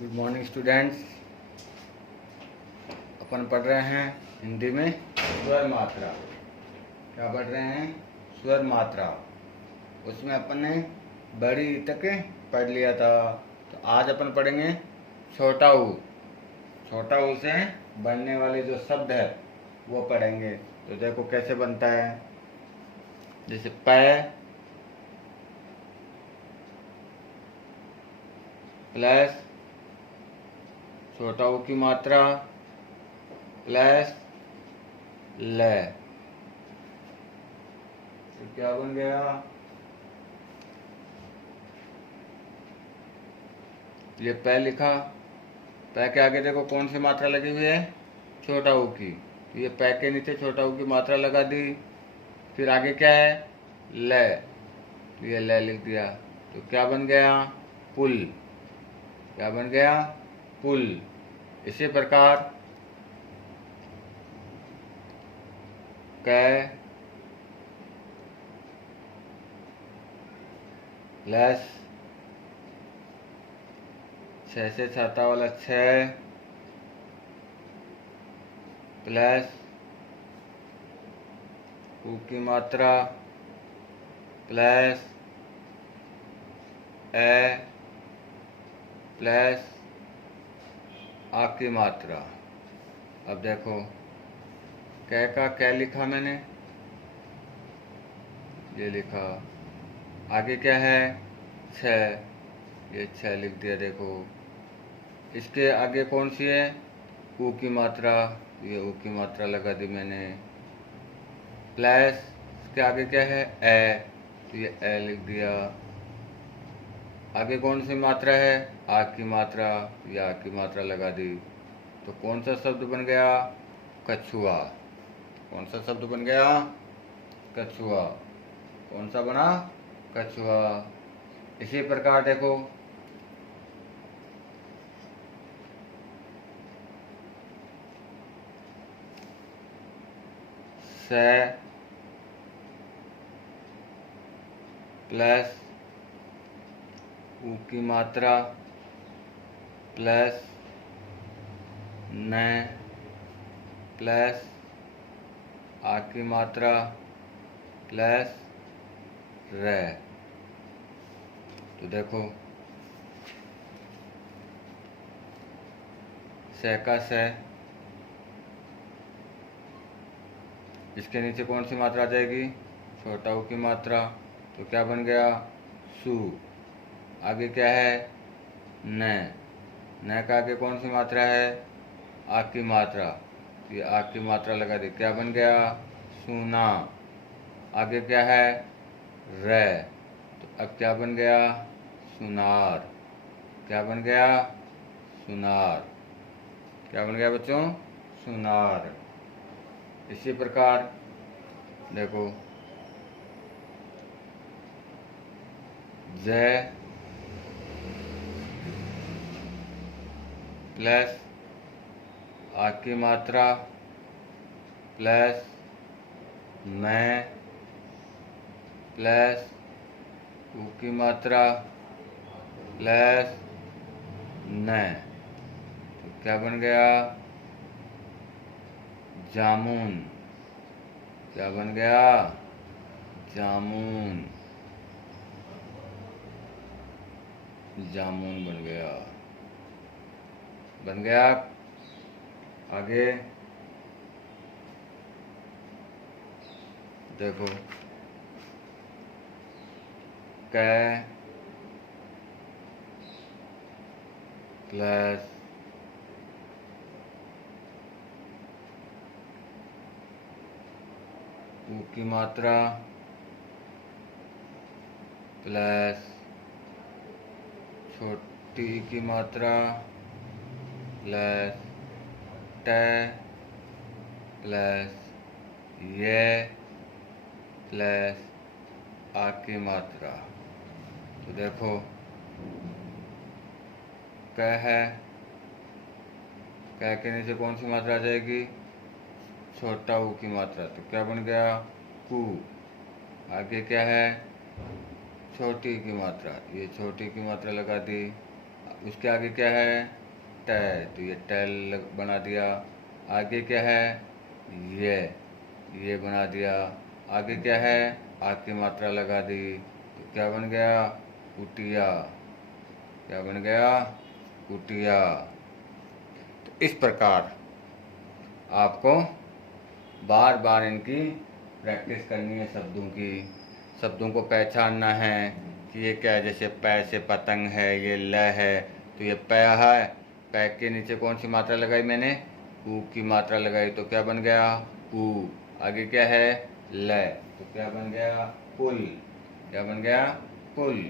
Good morning students. अपन पढ़ रहे हैं हिंदी में स्वर मात्रा। क्या पढ़ रहे हैं? स्वर मात्रा। उसमें अपन ने बड़ी ई तक पढ़ लिया था। तो आज अपन पढ़ेंगे छोटा ऊ। छोटा ऊ से बनने वाले जो शब्द है वो पढ़ेंगे। तो देखो कैसे बनता है। जैसे प प्लस छोटा ऊ की मात्रा प्लस ल, तो क्या बन गया? ये प लिखा। प के आगे देखो कौन सी मात्रा लगी हुई है? छोटा ऊ की। तो ये प के नीचे छोटा ऊ की मात्रा लगा दी। फिर आगे क्या है? ल। तो ये ल लिख दिया। तो क्या बन गया? पुल। क्या बन गया? पुल। इसी प्रकार क प्लस 6 से छाता वाला 6 प्लस ऊ की मात्रा प्लस ए प्लस आ की मात्रा। अब देखो कै का कै लिखा मैंने, ये लिखा। आगे क्या है? 6, ये 6 लिख दिया। देखो इसके आगे कौन सी है? ऊ की मात्रा, ये ऊ की मात्रा लगा दी मैंने। प्लस इसके आगे क्या है? ए, तो ये ए लिख दिया। आगे कौन सी मात्रा है? आ की मात्रा, ये आ की मात्रा लगा दी। तो कौन सा शब्द बन गया? कछुआ। कौन सा शब्द बन गया? कछुआ। कौन सा बना? कछुआ। इसी प्रकार देखो से प्लस ऊ की मात्रा प्लस न प्लस आ की मात्रा प्लस र। तो देखो से का से, इसके नीचे कौन सी मात्रा आ जाएगी? छोटा ऊ की मात्रा। तो क्या बन गया? सु। आगे क्या है? न का आगे कौन सी मात्रा है? आ की मात्रा। तो ये आ की मात्रा लगा दी। क्या बन गया? सुना। आगे क्या है? रे। तो अब क्या बन गया? सुनार। क्या बन गया? सुनार। क्या बन गया बच्चों? सुनार। इसी प्रकार देखो जय प्लस आ की मात्रा प्लस मैं प्लस ऊ की मात्रा प्लस न। तो क्या बन गया? जामुन। क्या बन गया? जामुन। जामुन बन गया। बन गया। आगे देखो कै प्लस ऊ की मात्रा प्लस छोटी की मात्रा प्लस ट प्लस ये प्लस आ की मात्रा। तो देखो क है, क के नीचे कौन सी मात्रा आ जाएगी? छोटा ऊ की मात्रा। तो क्या बन गया? कु। आगे क्या है? छोटी की मात्रा, ये छोटी की मात्रा लगा दी। उसके आगे क्या है, ट, तो ये टेल बना दिया। आगे क्या है, ये बना दिया। आगे क्या है, आ की मात्रा लगा दी, तो क्या बन गया, कुटिया। क्या बन गया, कुटिया। तो इस प्रकार आपको बार बार इनकी प्रैक्टिस करनी है, शब्दों की। शब्दों को पहचानना है कि ये क्या है। जैसे पै से पतंग है, ये ल है, तो ये पै है। पै के नीचे कौन सी मात्रा लगाई मैंने, ऊ की मात्रा लगाई, तो क्या बन गया, ऊ। आगे क्या है, ल, तो क्या बन गया, पुल। क्या बन गया, पुल।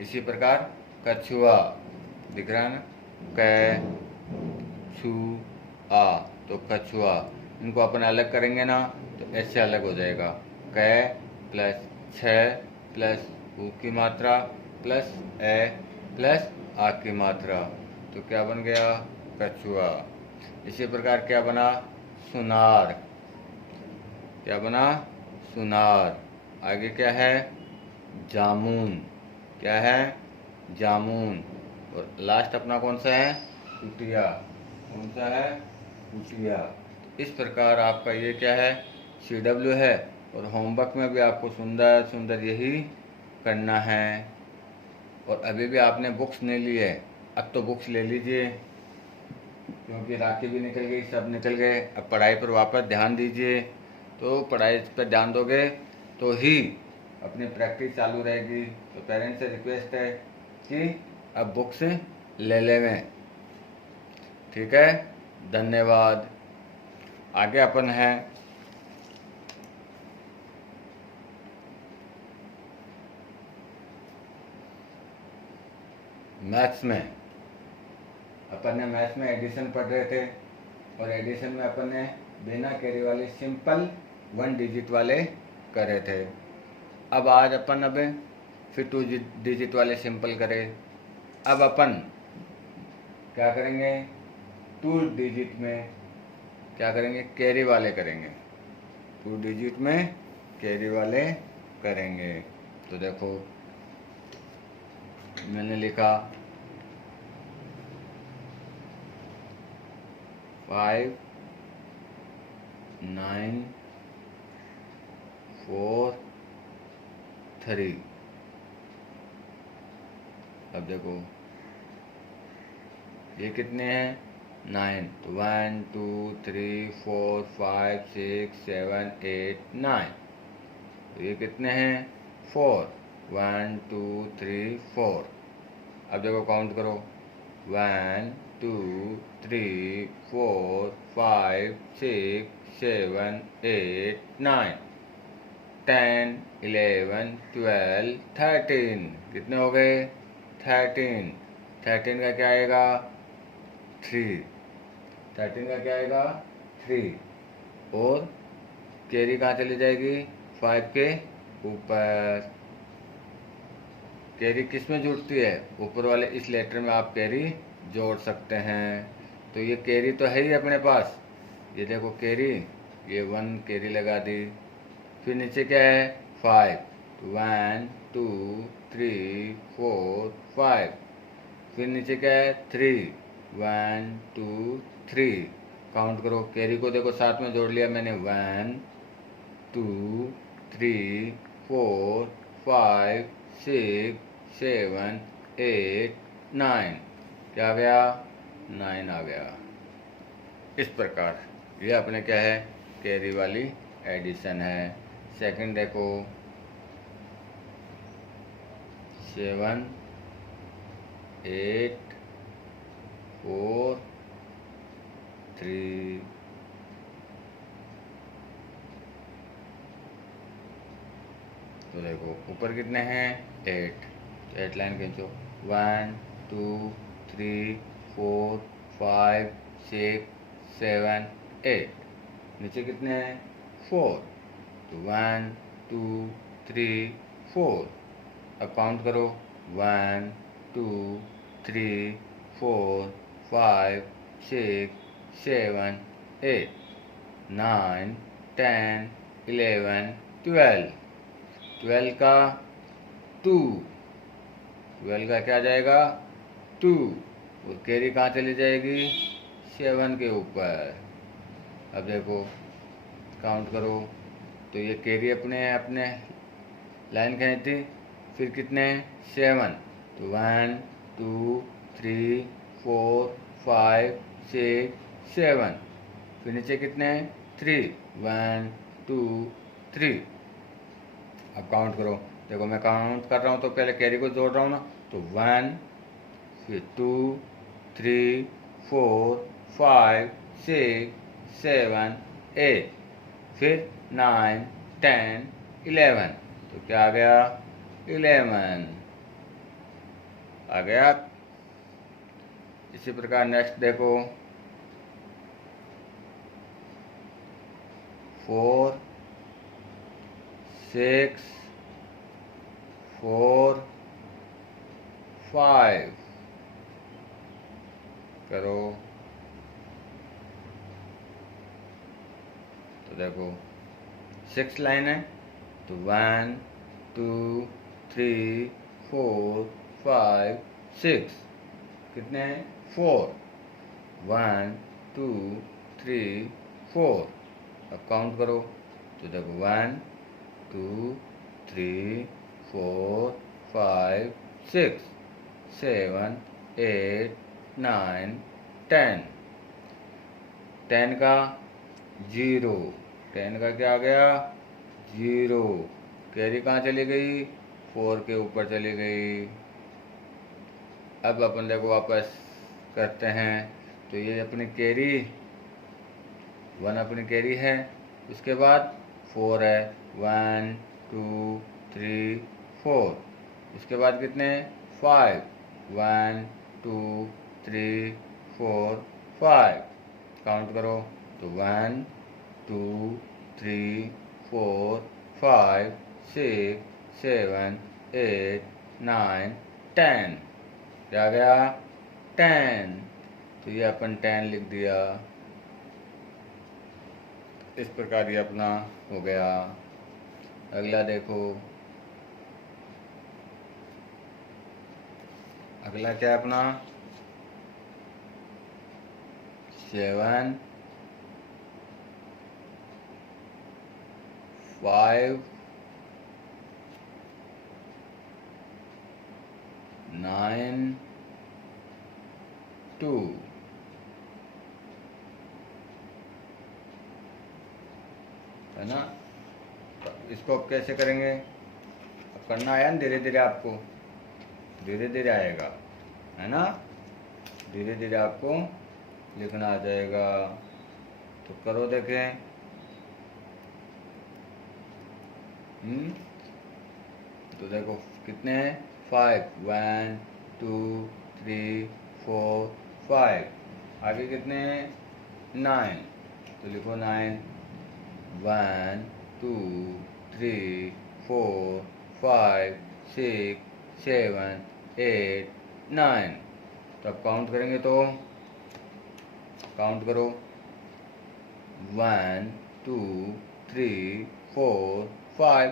इसी प्रकार कछुआ, दिख रहा है ना, कै छू आ, तो कछुआ। इनको अपन अलग करेंगे ना, तो ऐसे अलग हो जाएगा। कै प्लस छ प्लस ऊ की मात्रा प्लस ए प्लस आ की मात्रा, तो क्या बन गया, कछुआ। इसी प्रकार क्या बना, सुनार। क्या बना, सुनार। आगे क्या है, जामुन। क्या है, जामुन। और लास्ट अपना कौन सा है, कुटिया। कौन सा है, कुटिया। इस प्रकार आपका ये क्या है, CW है। और होमवर्क में भी आपको सुंदर सुंदर यही करना है। और अभी भी आपने बुक्स नहीं ली है, अब तो बुक्स ले लीजिए, क्योंकि राखी भी निकल गई, सब निकल गए। अब पढ़ाई पर वापस ध्यान दीजिए। तो पढ़ाई पर ध्यान दोगे तो ही अपनी प्रैक्टिस चालू रहेगी। तो पेरेंट्स से रिक्वेस्ट है कि अब बुक्स ले लेवें। ठीक है, धन्यवाद। आगे अपन है मैथ्स में। अपन ने मैथ्स में एडिशन पढ़ रहे थे, और एडिशन में अपन ने बिना कैरी वाले सिंपल 1 डिजिट वाले करे थे। अब आज अपन अब फिर 2 डिजिट वाले सिंपल करें। अब अपन क्या करेंगे, 2 डिजिट में क्या करेंगे, कैरी वाले करेंगे। 2 डिजिट में कैरी वाले करेंगे। तो देखो मैंने लिखा 5 9 4 3। अब देखो ये कितने हैं, 9, तो 1 2 3 4 5 6 7 8 9। तो ये कितने हैं, 4, 1 2 3 4। अब देखो काउंट करो, 1 2 3 4 5 6 7 8 9 10 11 12 13। कितने हो गए, 13। 13 का क्या आएगा, 3। 13 का क्या आएगा, 3। और कैरी कहाँ चली जाएगी, 5 के ऊपर। कैरी किस में जुड़ती है, ऊपर वाले इस लेटर में आप कैरी जोड़ सकते हैं। तो ये कैरी तो है ही अपने पास। ये देखो कैरी, ये 1 कैरी लगा दी। फिर नीचे क्या है, 5, 1 2 3 4 5। फिर नीचे क्या है, 3, 1 2 3। काउंट करो, कैरी को देखो साथ में जोड़ लिया मैंने, 1 2 3 4 5 6 7 8 9। क्या आ गया, 9 आ गया। इस प्रकार ये अपने क्या है, कैरी वाली एडिशन है। सेकंड देखो, 7 8 4 3। तो देखो ऊपर कितने हैं, 8। तो 8 लाइन खींचो, 1 2 3 4 5 6 7 8। नीचे कितने हैं, 4। तो 1 2 3 4। अब काउंट करो, 1 2 3 4 5 6 7 8 9 10 11 12। 12 का 2, 12 का क्या आ जाएगा, 2, और कैरी कहाँ चली जाएगी? 7 के ऊपर। अब देखो काउंट करो, तो ये कैरी अपने अपने लाइन खींचती, फिर कितने? 7, तो 1 2 3 4 5 6 7, फिर नीचे कितने? 3, 1 2 3। अब काउंट करो, देखो मैं काउंट कर रहा हूँ तो पहले कैरी को जोड़ रहा हूँ ना, तो 1, फिर 2 3 4 5 6 7 8, फिर 9 10 11, तो क्या आ गया? 11 आ गया। इसी प्रकार नेक्स्ट देखो, 4 6 4 5 करो, तो देखो 6 लाइन है, तो 1 2 3 4 5 6, कितने हैं? 4, 1 2 3 4। अब काउंट करो, तो देखो 1 2 3 4 5 6 7 8 9 10। 10 का 0, 10 का क्या आ गया? 0। कैरी कहाँ चली गई? 4 के ऊपर चली गई। अब अपन देखो वापस करते हैं, तो ये अपनी कैरी 1 अपनी कैरी है, उसके बाद 4 है, 1 2 3 4, उसके बाद कितने? 5, 1 2 3 4 5। काउंट करो, तो 1 2 3 4 5 6 7 8 9 10, क्या आ गया? 10। तो ये अपन 10 लिख दिया। इस प्रकार ये अपना हो गया। अगला देखो, अगला क्या है अपना? 7 5 9 2, है ना? तो इसको अब कैसे करेंगे? अब करना आया ना धीरे धीरे, आपको धीरे धीरे आएगा, है ना? धीरे धीरे आपको लिखना आ जाएगा। तो करो देखें। तो देखो कितने हैं? 5, 1 2 3 4 5। आगे कितने हैं? 9, तो लिखो 9, 1 2 3 4 5 6 7 8 9। तो अब काउंट करेंगे, तो काउंट करो, 1 2 3 4 5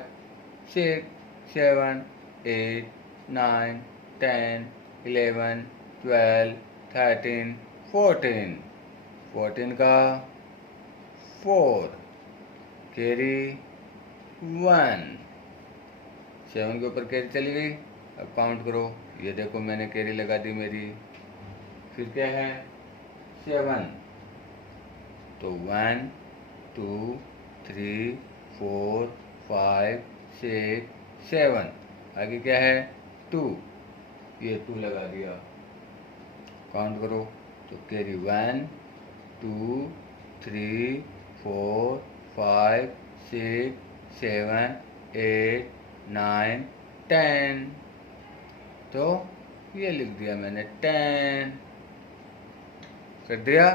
6 7 8 9 10 11 12 13 14। 14 का 4, कैरी 1, 7 के ऊपर कैरी चली गई। अब काउंट करो, ये देखो मैंने कैरी लगा दी मेरी, फिर क्या है? 7, तो 1 2 3 4 5 6 7, आगे क्या है? 2, ये 2 लगा दिया। काउंट करो, तो कैरी 1 2 3 4 5 6 7 8 9 10। तो ये लिख दिया मैंने 10, कर दिया।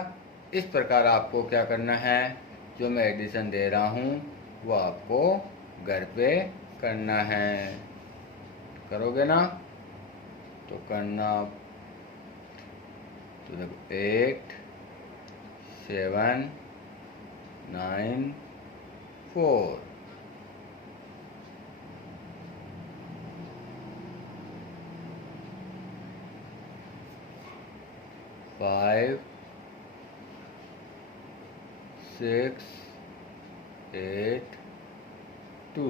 इस प्रकार आपको क्या करना है, जो मैं एडिशन दे रहा हूँ वो आपको घर पे करना है। करोगे ना? तो करना, तो देखो 8 7 9 4। 5 6 8 2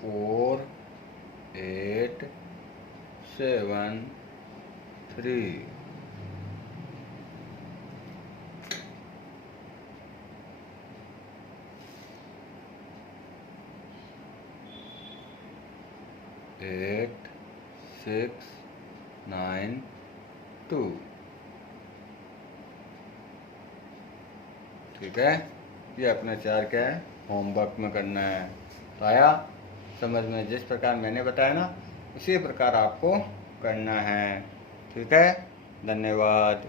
4 8 7 3 8 6 9 2। ठीक है, ये अपने 4 क्या है होमवर्क में करना है। तो आया समझ में? जिस प्रकार मैंने बताया ना उसी प्रकार आपको करना है। ठीक है, धन्यवाद।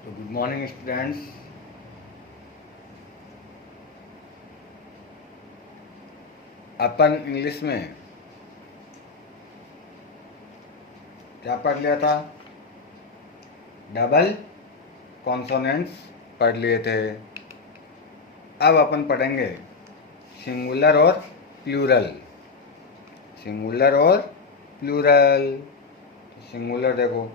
तो गुड मॉर्निंग स्टूडेंट्स। अपन इंग्लिश में क्या पढ़ लिया था? डबल कॉन्सोनेंट्स पढ़ लिए थे। अब अपन पढ़ेंगे सिंगुलर और प्लूरल। सिंगुलर और प्लूरल। सिंगुलर देखो,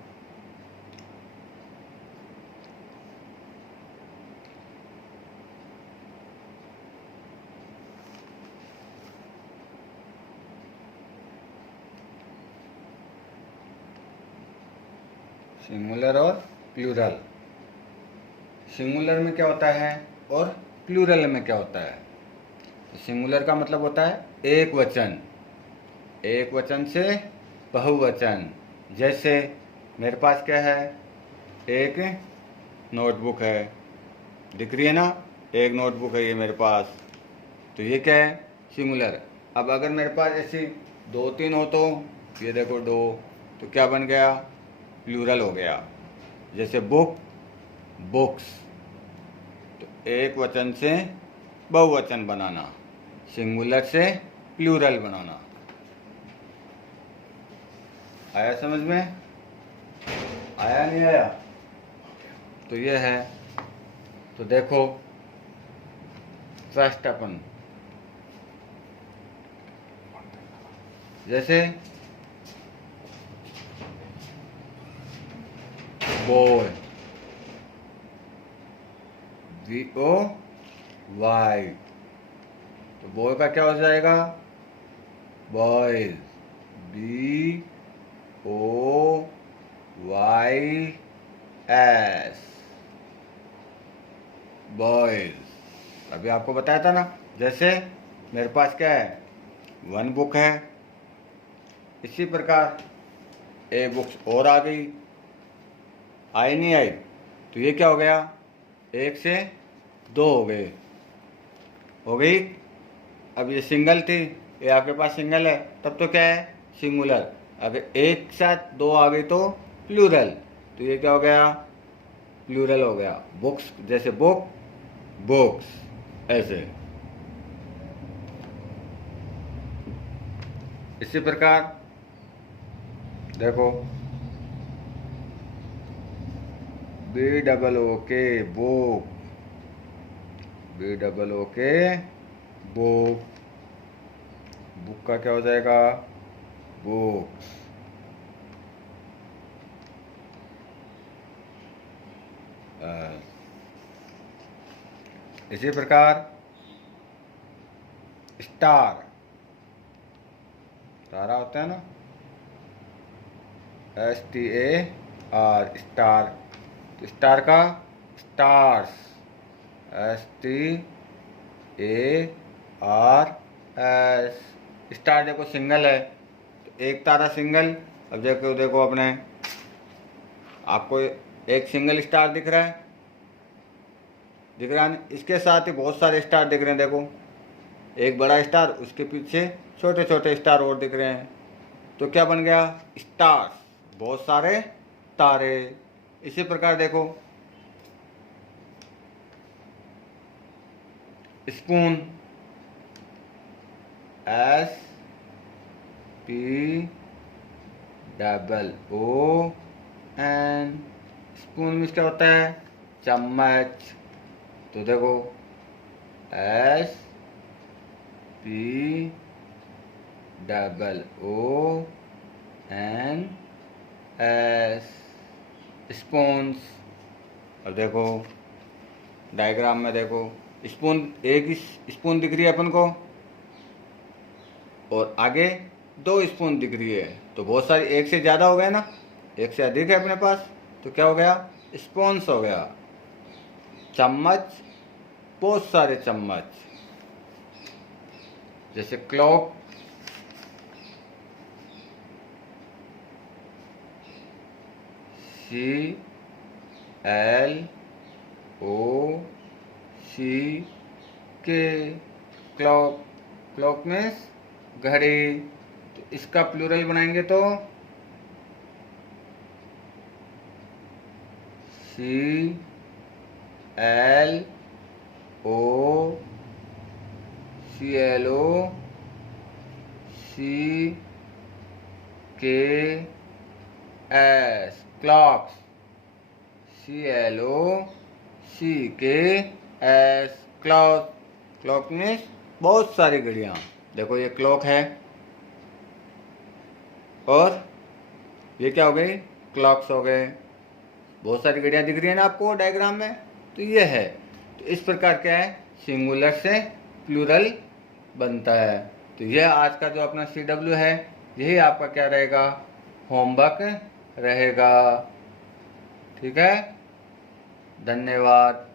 सिंगुलर और प्लूरल। सिंगुलर में क्या होता है और प्लूरल में क्या होता है? तो सिंगुलर का मतलब होता है एक वचन, एक वचन से बहुवचन। जैसे मेरे पास क्या है, एक नोटबुक है, दिख रही है ना, एक नोटबुक है ये मेरे पास, तो ये क्या है सिंगुलर। अब अगर मेरे पास ऐसी 2-3 हो तो ये देखो 2, तो क्या बन गया? प्लूरल हो गया। जैसे बुक, बुक्स, तो एक वचन से बहुवचन बनाना, सिंगुलर से प्लूरल बनाना। आया समझ में? आया नहीं आया? तो ये है। तो देखो फर्स्ट अपन जैसे बॉय, BOY, तो बॉय का क्या हो जाएगा? Boys, BOYS, boys. अभी आपको बताया था ना, जैसे मेरे पास क्या है, 1 बुक है, इसी प्रकार एक बुक्स और आ गई, आई नहीं आई, तो ये क्या हो गया? 1 से 2 हो गए, हो गई। अब ये सिंगल थी, ये आपके पास सिंगल है, तब तो क्या है सिंगुलर। अगर एक साथ 2 आ गई तो प्लूरल, तो ये क्या हो गया, प्लूरल हो गया। बुक्स जैसे बुक, बुक्स, ऐसे। इसी प्रकार देखो, BOOK book, BOOK book, book का क्या हो जाएगा, बुक्स। इसी प्रकार स्टार, तारा होता है ना, STAR, स्टार। तो स्टार का स्टार्स, STARS। स्टार देखो सिंगल है, तो एक तारा सिंगल। अब देखो देखो अपने आपको एक सिंगल स्टार दिख रहा है, दिख रहा है। इसके साथ ही बहुत सारे स्टार दिख रहे हैं। देखो एक बड़ा स्टार, उसके पीछे छोटे छोटे स्टार और दिख रहे हैं। तो क्या बन गया, स्टार्स, बहुत सारे तारे। इसी प्रकार देखो स्पून, SPOON। स्पून मीन्स क्या होता है, चम्मच। तो देखो SPOONS, स्पून्स। अब देखो डायग्राम में देखो, स्पून, एक ही स्पून दिख रही है अपन को, और आगे 2 स्पून दिख रही है। तो बहुत सारी, एक से ज़्यादा हो गया ना, एक से अधिक है अपने पास, तो क्या हो गया, स्पून्स हो गया। चम्मच, बहुत सारे चम्मच। जैसे clock, CLOCK, clock. Clock means घड़ी। तो इसका प्लूरल बनाएंगे तो CLOCKS, clocks, CLOCKS, clock. Clock means बहुत सारी घड़ियाँ। देखो ये क्लॉक है, और ये क्या हो गई, क्लॉक्स हो गए। बहुत सारी घड़ियाँ दिख रही है ना आपको डायग्राम में, तो ये है। तो इस प्रकार क्या है, सिंगुलर से प्लूरल बनता है। तो यह आज का जो अपना CW है, यही आपका क्या रहेगा, होमवर्क रहेगा। ठीक है, धन्यवाद।